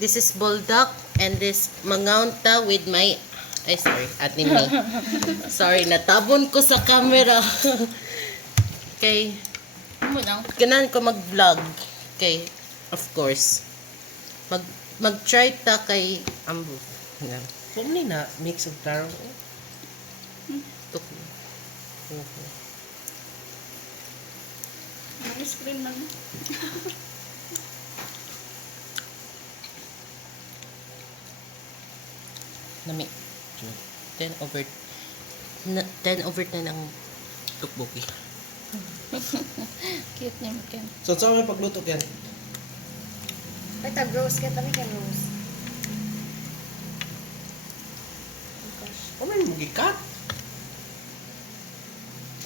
This is bulldog and this mangaunta with my sorry, Ate May. Sorry, natabon ko sa camera. Okay. Ano lang? Ganan ko mag-vlog. Okay. Of course. Mag-try ta kay Ambo. Pumli na mix of taro. Tuk. Ice cream lang. Nami. 10 over 10 over 10 ang tukboki. Cute niya Ken. So, saan may pagluto yan? Ay, tag-rose ka tabi ka rose. O may magikat?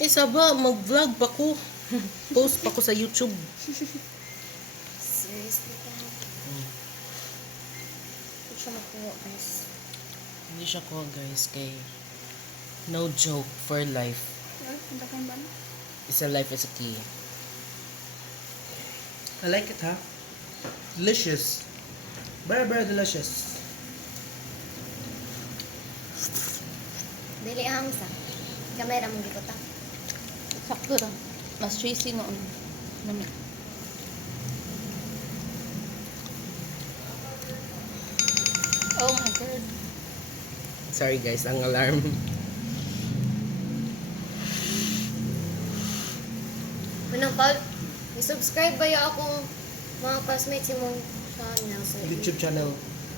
Saba, mag-vlog pa ko. Post pa ko sa YouTube. Seriously ka. Hindi siya makuha, guys. Hindi siya ko, guys, kay no joke for life. Ay, punta kayo ba? Isa life is a key. I like it, ha? Delicious. Very, very delicious. Dili hamsa. Kamera mong gikota. Sakto lang. Mas cheesy noon. Nami. Oh my God. Sorry guys, ang alarm. Unang call, i-subscribe ba yung akong mga classmates yung channel sa YouTube channel.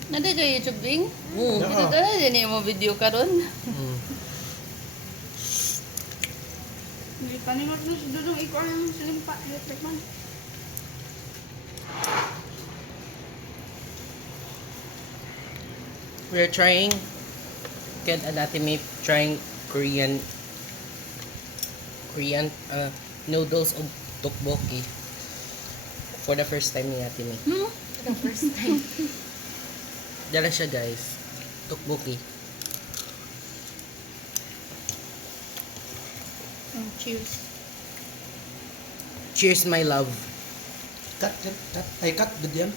Nade ka YouTube Bing? Mm. Dito ka na din mo video karon. Mm. Hindi paningot na si Dudong ikaw yung silimpa electric man. We're trying Ken and Ate May trying Korean noodles of tteokbokki for the first time ni Ate May. the first time. Dala siya guys. Tteokbokki. Cheers. Cheers my love. Cut, cut, cut. Ay, cut, good yan.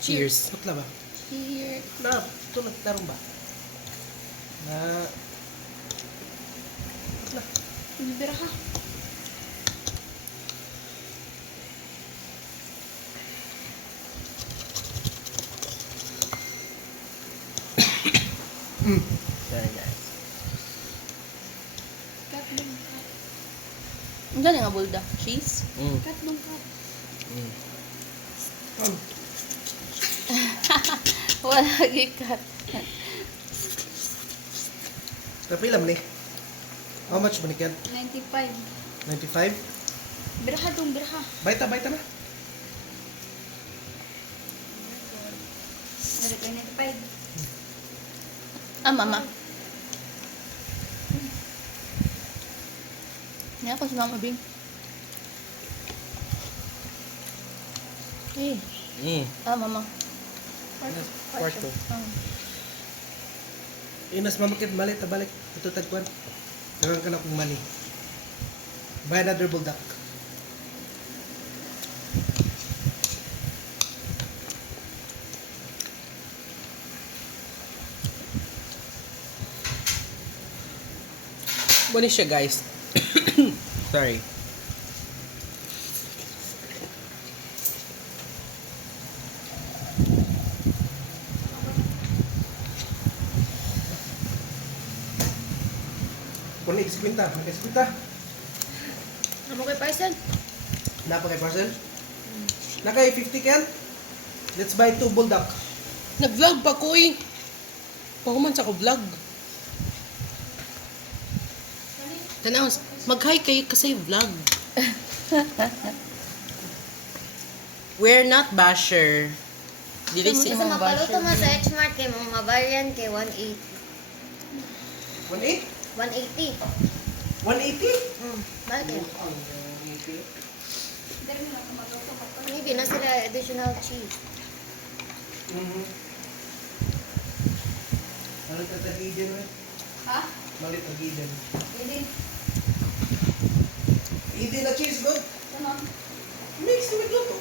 Cheers. Putla ba? Cheers. Na, ito nagtarong ba? Na, putla. Bibira ka. Sorry guys. Cut dong cut. Ang galing nga bulda. Cheese. Mm. Cut dong cut. Mm. Wala lagi cut. Kapila man eh. How much man yan? 95. 95? Biraha dong, biraha. Baita, baita na. Meron kayo 95. Ah, mama. Niya ako si Mama Bing. Eh, Mm. ah, mama. Kwarto. Ah. Inas mamakit, balik, tabalik. Ito tagpuan. Dagan ka na kong money. Buy another bulldog. Ano siya guys? Sorry. Kung na-exquinta, mag-exquinta. Ano kay parcel? Napa kay parcel? Nakay 50 kan? Let's buy 2 bulldog. Nag-vlog pa ko eh. Pahuman sa ko vlog. Tanaw, mag-hi kayo kasi vlog. We're not basher. Dili si Isa mapaluto mo sa H-Mart kay mga variant kay 180. 1.8? 180. 180? Bakit? Maybe na sila additional cheese. Malit ang tagidin mo. Ha? Malit ang tagidin. Hindi. Idin na cheese, good. Ano? Mix na magluto.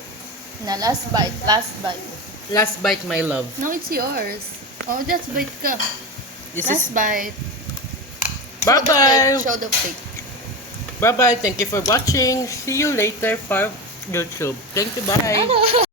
Na, last bite, last bite. Last bite, my love. No, it's yours. Oh, just bite ka. This Last is bite. bye-bye. Show the plate. Bye-bye. Thank you for watching. See you later for YouTube. Thank you. Bye.